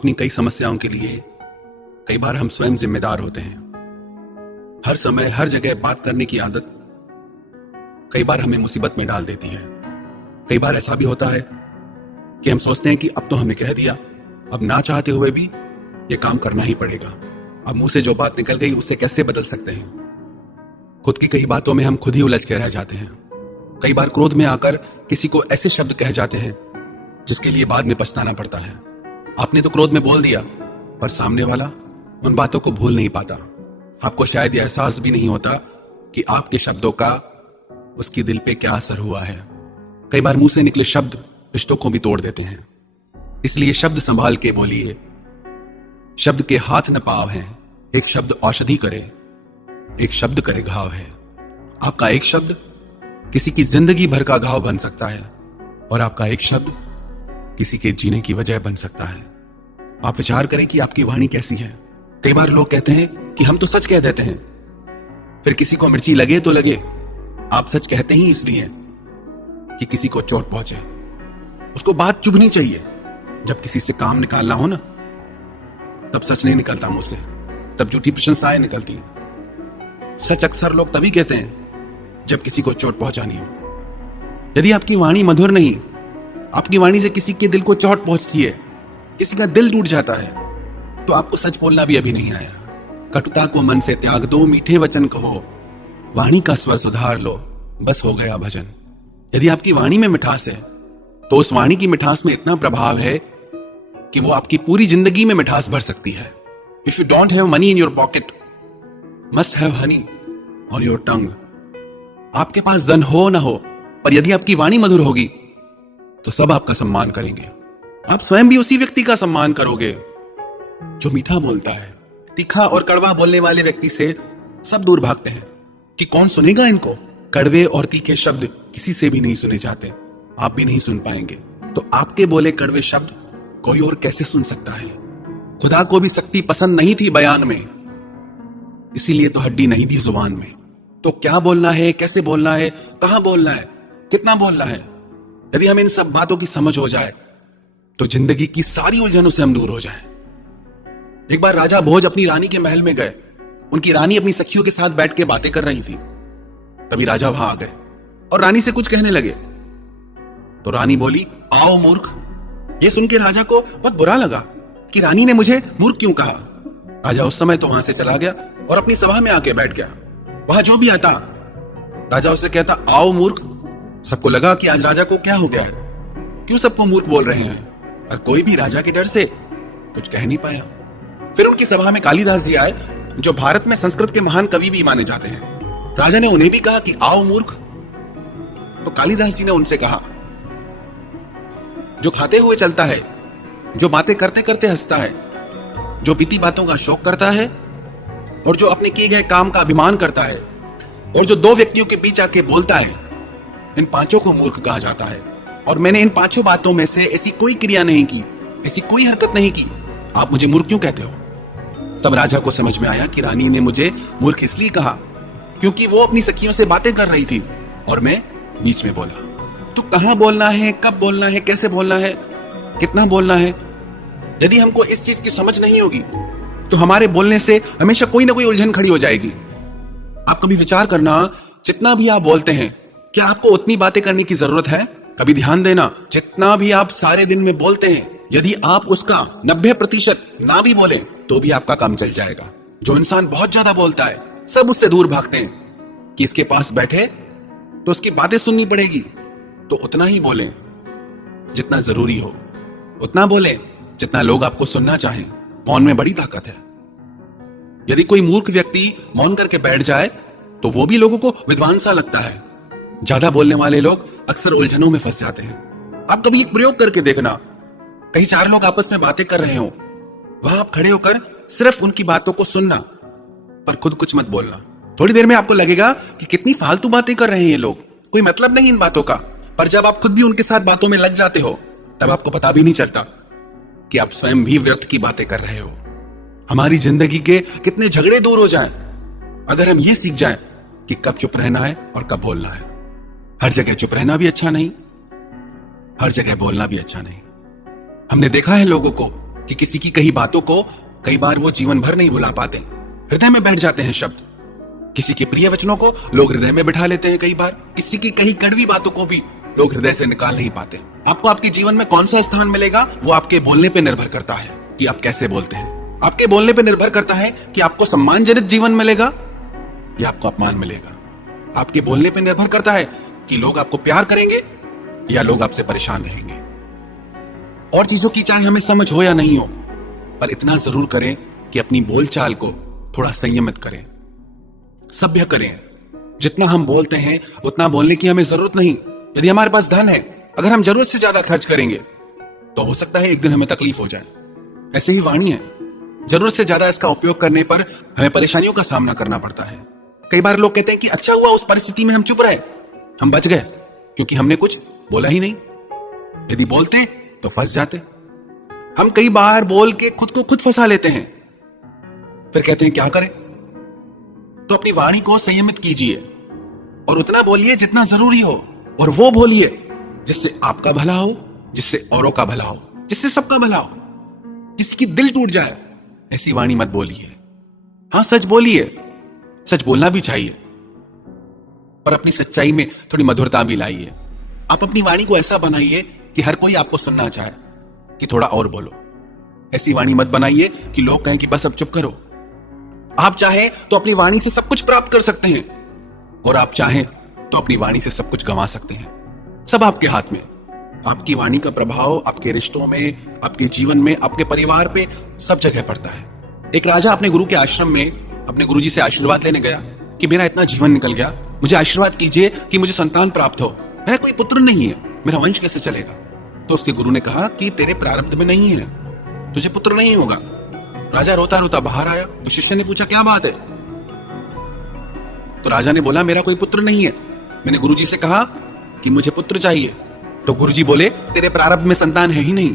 अपनी कई समस्याओं के लिए कई बार हम स्वयं जिम्मेदार होते हैं। हर समय हर जगह बात करने की आदत कई बार हमें मुसीबत में डाल देती है। कई बार ऐसा भी होता है कि हम सोचते हैं कि अब तो हमने कह दिया, अब ना चाहते हुए भी ये काम करना ही पड़ेगा। अब मुंह से जो बात निकल गई उसे कैसे बदल सकते हैं। खुद की कई बातों में हम खुद ही उलझ के रह जाते हैं। कई बार क्रोध में आकर किसी को ऐसे शब्द कह जाते हैं जिसके लिए बाद में पछताना पड़ता है। आपने तो क्रोध में बोल दिया, पर सामने वाला उन बातों को भूल नहीं पाता। आपको शायद यह एहसास भी नहीं होता कि आपके शब्दों का उसकी दिल पे क्या असर हुआ है। कई बार मुंह से निकले शब्द रिश्तों को भी तोड़ देते हैं। इसलिए शब्द संभाल के बोलिए। शब्द के हाथ न पाव हैं, एक शब्द औषधि करे, एक शब्द करे घाव है। आपका एक शब्द किसी की जिंदगी भर का घाव बन सकता है और आपका एक शब्द किसी के जीने की वजह बन सकता है। आप विचार करें कि आपकी वाणी कैसी है। कई बार लोग कहते हैं कि हम तो सच कह देते हैं, फिर किसी को मिर्ची लगे तो लगे। आप सच कहते ही इसलिए कि किसी को चोट पहुंचे। उसको बात चुभनी चाहिए। जब किसी से काम निकालना हो ना, तब सच नहीं निकलता मुंह से, तब झूठी प्रशंसाएं निकलती हैं। सच अक्सर लोग तभी कहते हैं जब किसी को चोट पहुंचानी हो। यदि आपकी वाणी मधुर नहीं, आपकी वाणी से किसी के दिल को चोट पहुंचती है, किसी का दिल टूट जाता है, तो आपको सच बोलना भी अभी नहीं आया। कटुता को मन से त्याग दो, मीठे वचन कहो, वाणी का स्वर सुधार लो, बस हो गया भजन। यदि आपकी वाणी में मिठास है तो उस वाणी की मिठास में इतना प्रभाव है कि वो आपकी पूरी जिंदगी में मिठास भर सकती है। If you don't have money in your pocket, must have Honey on your tongue. आपके पास धन हो ना हो, पर यदि आपकी वाणी मधुर होगी तो सब आपका सम्मान करेंगे। आप स्वयं भी उसी व्यक्ति का सम्मान करोगे जो मीठा बोलता है। तीखा और कड़वा बोलने वाले व्यक्ति से सब दूर भागते हैं कि कौन सुनेगा इनको। कड़वे और तीखे शब्द किसी से भी नहीं सुने जाते, आप भी नहीं सुन पाएंगे। तो आपके बोले कड़वे शब्द कोई और कैसे सुन सकता है। खुदा को भी सख्ती पसंद नहीं थी बयान में, इसीलिए तो हड्डी नहीं दी जुबान में। तो क्या बोलना है, कैसे बोलना है, कहां बोलना है, कितना बोलना है, यदि हमें इन सब बातों की समझ हो जाए तो जिंदगी की सारी उलझनों से हम दूर हो जाएं। एक बार राजा भोज अपनी रानी के महल में गए। उनकी रानी अपनी सखियों के साथ बैठ के बातें कर रही थी। तभी राजा वहां आ गए और रानी से कुछ कहने लगे। तो रानी बोली, आओ मूर्ख। यह सुन के राजा को बहुत बुरा लगा कि रानी ने मुझे मूर्ख क्यों कहा। राजा उस समय तो वहां से चला गया और अपनी सभा में आके बैठ गया। वहां जो भी आता राजा उससे कहता, आओ मूर्ख। सबको लगा कि आज राजा को क्या हो गया है, क्यों सबको मूर्ख बोल रहे हैं, और कोई भी राजा के डर से कुछ कह नहीं पाया। फिर उनकी सभा में कालिदास जी आए, जो भारत में संस्कृत के महान कवि भी माने जाते हैं। राजा ने उन्हें भी कहा कि आओ मूर्ख। तो कालिदास जी ने उनसे कहा, जो खाते हुए चलता है, जो बातें करते करते हंसता है, जो बीती बातों का शौक करता है, और जो अपने किए गए काम का अभिमान करता है, और जो दो व्यक्तियों के बीच आके बोलता है, इन पांचों को मूर्ख कहा जाता है। और मैंने इन पांचों बातों में से ऐसी कोई क्रिया नहीं की, ऐसी कोई हरकत नहीं की, आप मुझे मूर्ख क्यों कहते हो। तब राजा को समझ में आया कि रानी ने मुझे मूर्ख इसलिए कहा क्योंकि वो अपनी सखियों से बातें कर रही थी और मैं बीच में बोला। तो कहां बोलना है, कब बोलना है, कैसे बोलना है, कितना बोलना है, यदि हमको इस चीज की समझ नहीं होगी तो हमारे बोलने से हमेशा कोई ना कोई उलझन खड़ी हो जाएगी। आप कभी विचार करना, जितना भी आप बोलते हैं, क्या आपको उतनी बातें करने की जरूरत है। कभी ध्यान देना, जितना भी आप सारे दिन में बोलते हैं, यदि आप उसका 90% ना भी बोले तो भी आपका काम चल जाएगा। जो इंसान बहुत ज्यादा बोलता है, सब उससे दूर भागते हैं कि इसके पास बैठे तो उसकी बातें सुननी पड़ेगी। तो उतना ही बोलें जितना जरूरी हो, उतना बोलें जितना लोग आपको सुनना चाहें। मौन में बड़ी ताकत है। यदि कोई मूर्ख व्यक्ति मौन करके बैठ जाए तो वो भी लोगों को विद्वान सा लगता है। ज्यादा बोलने वाले लोग अक्सर उलझनों में फंस जाते हैं। आप कभी एक प्रयोग करके देखना, कहीं चार लोग आपस में बातें कर रहे हो, वहां आप खड़े होकर सिर्फ उनकी बातों को सुनना, पर खुद कुछ मत बोलना। थोड़ी देर में आपको लगेगा कि कितनी फालतू बातें कर रहे हैं ये लोग, कोई मतलब नहीं इन बातों का। पर जब आप खुद भी उनके साथ बातों में लग जाते हो, तब आपको पता भी नहीं चलता कि आप स्वयं भी व्यर्थ की बातें कर रहे हो। हमारी जिंदगी के कितने झगड़े दूर हो जाएं अगर हम ये सीख जाएं कि कब चुप रहना है और कब बोलना है। हर जगह चुप रहना भी अच्छा नहीं, हर जगह बोलना भी अच्छा नहीं। हमने देखा है लोगों को कि किसी की कही बातों को कई बार वो जीवन भर नहीं भुला पाते, हृदय में बैठ जाते हैं शब्द। किसी के प्रिय वचनों को लोग हृदय में बिठा लेते हैं, कई बार किसी की कही कड़वी बातों को भी लोग हृदय से निकाल नहीं पाते। आपको आपके जीवन में कौन सा स्थान मिलेगा वो आपके बोलने पे निर्भर करता है कि आप कैसे बोलते हैं। आपके बोलने पे निर्भर करता है कि आपको सम्मानजनक जीवन मिलेगा या आपको अपमान मिलेगा। आपके बोलने पे निर्भर करता है कि लोग आपको प्यार करेंगे या लोग आपसे परेशान रहेंगे। और चीजों की चाहे हमें समझ हो या नहीं हो, पर इतना जरूर करें कि अपनी बोलचाल को थोड़ा संयमित करें, सभ्य करें। जितना हम बोलते हैं उतना बोलने की हमें जरूरत नहीं। यदि हमारे पास धन है, अगर हम जरूरत से ज्यादा खर्च करेंगे तो हो सकता है एक दिन हमें तकलीफ हो जाए। ऐसे ही वाणी है, जरूरत से ज्यादा इसका उपयोग करने पर हमें परेशानियों का सामना करना पड़ता है। कई बार लोग कहते हैं कि अच्छा हुआ उस परिस्थिति में हम चुप रहे, हम बच गए क्योंकि हमने कुछ बोला ही नहीं। यदि बोलते तो फंस जाते। हम कई बार बोल के खुद को खुद फंसा लेते हैं, फिर कहते हैं क्या करें। तो अपनी वाणी को संयमित कीजिए और उतना बोलिए जितना जरूरी हो, और वो बोलिए जिससे आपका भला हो, जिससे औरों का भला हो, जिससे सबका भला हो। किसी की दिल टूट जाए ऐसी वाणी मत बोलिए। हां, सच बोलिए, सच बोलना भी चाहिए, पर अपनी सच्चाई में थोड़ी मधुरता भी लाइए। आप अपनी वाणी को ऐसा बनाइए कि हर कोई आपको सुनना चाहे कि थोड़ा और बोलो। ऐसी वाणी मत बनाइए कि लोग कहें कि बस अब चुप करो। आप चाहें तो अपनी वाणी से सब कुछ प्राप्त कर सकते हैं, और आप चाहें तो अपनी वाणी से सब कुछ गंवा सकते हैं। सब आपके हाथ में। आपकी वाणी का प्रभाव आपके रिश्तों में, आपके जीवन में, आपके परिवार पे सब जगह पड़ता है। एक राजा अपने गुरु के आश्रम में अपने गुरुजी से आशीर्वाद लेने गया कि मेरा इतना जीवन निकल गया, मुझे आशीर्वाद कीजिए कि मुझे संतान प्राप्त हो, मेरा कोई पुत्र नहीं है, मेरा वंश कैसे चलेगा। तो उसके गुरु ने कहा कि तेरे प्रारब्ध में नहीं है, तुझे पुत्र नहीं होगा। राजा रोता रोता बाहर आया तो शिष्य ने पूछा क्या बात है। तो राजा ने बोला मेरा कोई पुत्र नहीं है, मैंने गुरुजी से कहा कि मुझे पुत्र चाहिए। तो गुरुजी बोले तेरे प्रारब्ध में संतान है ही नहीं।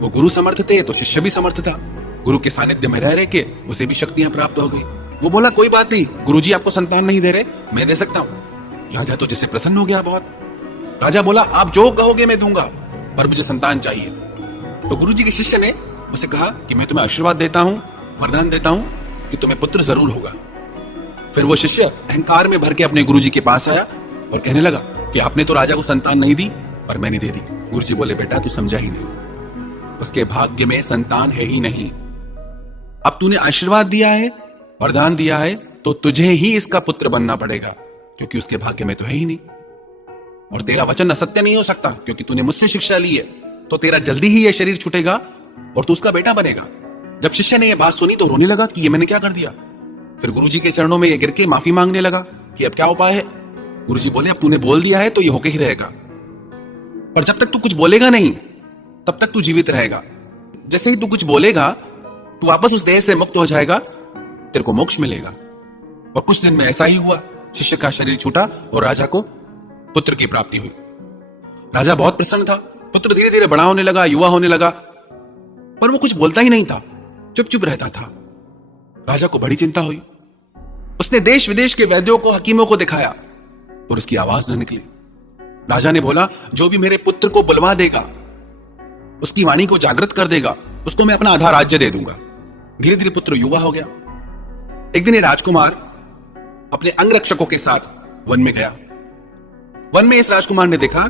वो गुरु समर्थ थे तो शिष्य भी समर्थ था। गुरु के सानिध्य में रह के उसे भी शक्तियां प्राप्त हो गई। वो बोला कोई बात नहीं, गुरुजी आपको संतान नहीं दे रहे, मैं दे सकता हूं। राजा तो जिससे प्रसन्न हो गया बहुत। राजा बोला आप जो कहोगे मैं दूंगा, पर मुझे संतान चाहिए। तो गुरुजी के शिष्य ने उसे कहा कि मैं तुम्हें आशीर्वाद देता हूं, वरदान देता हूं कि तुम्हें पुत्र जरूर होगा। फिर वो शिष्य अहंकार में भर के अपने गुरुजी के पास आया और कहने लगा कि आपने तो राजा को संतान नहीं दी, पर मैंने दे दी। गुरुजी बोले बेटा तू समझा ही नहीं, उसके भाग्य में संतान है ही नहीं। अब तूने आशीर्वाद दिया है, वरदान दिया है, तो तुझे ही इसका पुत्र बनना पड़ेगा, क्योंकि उसके भाग्य में तो है ही नहीं। और तेरा वचन असत्य नहीं हो सकता, क्योंकि तूने मुझसे शिक्षा ली है, तो तेरा जल्दी ही यह शरीर छूटेगा और तू उसका बेटा बनेगा। जब शिष्य ने यह बात सुनी तो रोने लगा कि ये मैंने क्या कर दिया। फिर गुरुजी के चरणों में गिर के माफी मांगने लगा कि अब क्या उपाय है। गुरुजी बोले अब तूने बोल दिया है तो ये होके ही रहेगा, पर जब तक तू कुछ बोलेगा नहीं तब तक तू जीवित रहेगा। जैसे ही तू कुछ बोलेगा तू वापस उस देह से मुक्त हो जाएगा, तेरे को मोक्ष मिलेगा। और कुछ दिन में ऐसा ही हुआ, शिष्य का शरीर छूटा और राजा को पुत्र की प्राप्ति हुई। राजा बहुत प्रसन्न था। पुत्र धीरे धीरे बड़ा होने लगा, युवा होने लगा, पर वो कुछ बोलता ही नहीं था, चुप चुप रहता था। राजा को बड़ी चिंता हुई। उसने देश विदेश के वैद्यों को, हकीमों को दिखाया और उसकी आवाज न निकली। राजा ने बोला जो भी मेरे पुत्र को बुलवा देगा, उसकी वाणी को जागृत कर देगा, उसको मैं अपना आधा राज्य दे दूंगा। धीरे धीरे पुत्र युवा हो गया। एक दिन ये राजकुमार अपने अंगरक्षकों के साथ वन में गया। वन में इस राजकुमार ने देखा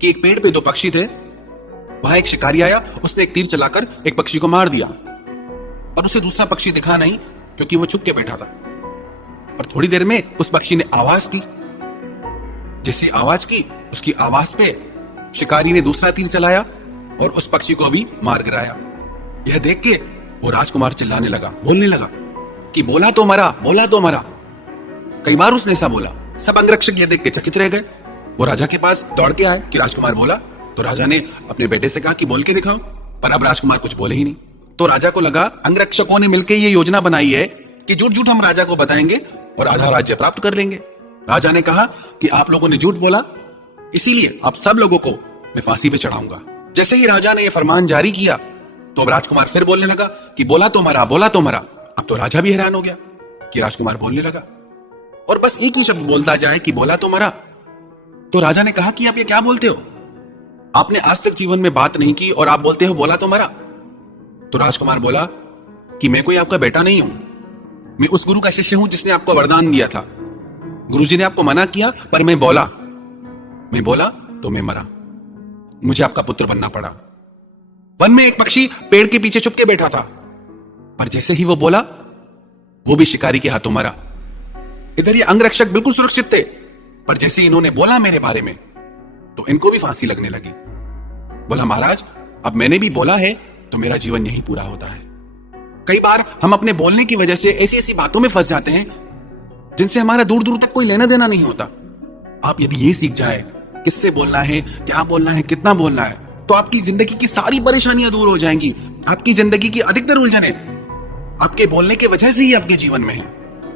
कि एक पेड़ पे दो पक्षी थे। वहां एक शिकारी आया, उसने एक तीर चलाकर एक पक्षी को मार दिया, पर उसे दूसरा पक्षी दिखा नहीं क्योंकि वो छुप के बैठा था। पर थोड़ी देर में उस पक्षी ने आवाज की। जैसी आवाज की, उसकी आवाज पे शिकारी ने दूसरा तीर चलाया और उस पक्षी को भी मार गिराया। यह देख के वो राजकुमार चिल्लाने लगा, बोलने लगा कि बोला तो मरा, बोला तो मरा। कई बार उसने ऐसा बोला। सब अंगरक्षक यह देख के चकित रह गए। वो राजा के पास दौड़ के आए कि राजकुमार बोला। तो राजा ने अपने बेटे से कहा कि बोल के दिखाओ, पर अब राजकुमार कुछ बोले ही नहीं। तो राजा को लगा अंगरक्षकों ने मिलकर ये योजना बनाई है कि झूठ झूठ हम राजा को बताएंगे और आधा राज्य प्राप्त कर लेंगे। राजा ने कहा कि आप लोगों ने झूठ बोला, इसीलिए आप सब लोगों को मैं फांसी पे चढ़ाऊंगा। जैसे ही राजा ने यह फरमान जारी किया तो अब राजकुमार फिर बोलने लगा कि बोला तो मरा, बोला तो मरा। अब तो राजा भी हैरान हो गया कि राजकुमार बोलने लगा और बस एक ही शब्द बोलता जाए कि बोला तो मरा। तो राजा ने कहा कि आप ये क्या बोलते हो, आपने आज तक जीवन में बात नहीं की और आप बोलते हो बोला तो मरा। तो राजकुमार बोला कि मैं कोई आपका बेटा नहीं हूं, मैं उस गुरु का शिष्य हूं जिसने आपको वरदान दिया था। गुरुजी ने आपको मना किया पर मैं बोला तो मैं मरा, मुझे आपका पुत्र बनना पड़ा। वन में एक पक्षी पेड़ के पीछे छुप के बैठा था, पर जैसे ही वो बोला वो भी शिकारी के हाथों मरा। इधर ये अंगरक्षक बिल्कुल सुरक्षित थे, पर जैसे इन्होंने बोला मेरे बारे में तो इनको भी फांसी लगने लगी। बोला महाराज, अब मैंने भी बोला है तो मेरा जीवन यही पूरा होता है। कई बार हम अपने बोलने की वजह से ऐसी ऐसी बातों में फंस जाते हैं जिनसे हमारा दूर दूर तक कोई लेना देना नहीं होता। आप यदि ये सीख जाए किससे बोलना है, क्या बोलना है, कितना बोलना है, तो आपकी जिंदगी की सारी परेशानियां दूर हो जाएंगी। आपकी जिंदगी की अधिकतर उलझने आपके बोलने की वजह से ही आपके जीवन में है।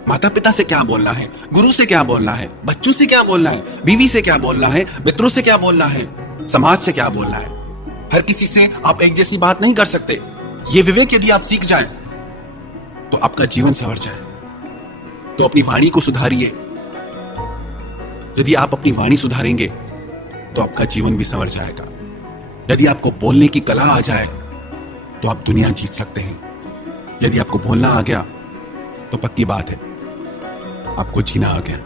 माता पिता से क्या बोलना है, गुरु से क्या बोलना है, बच्चों से क्या बोलना है, बीवी से क्या बोलना है, मित्रों से क्या बोलना है, समाज से क्या बोलना है। हर किसी से आप एक जैसी बात नहीं कर सकते। ये विवेक यदि आप सीख जाएं तो आपका जीवन संवर जाए। तो अपनी वाणी को सुधारिए। यदि आप अपनी वाणी सुधारेंगे तो आपका जीवन भी संवर जाएगा। यदि आपको बोलने की कला आ जाए तो आप दुनिया जीत सकते हैं। यदि आपको बोलना आ गया तो पक्की बात है आपको जीना आ गया।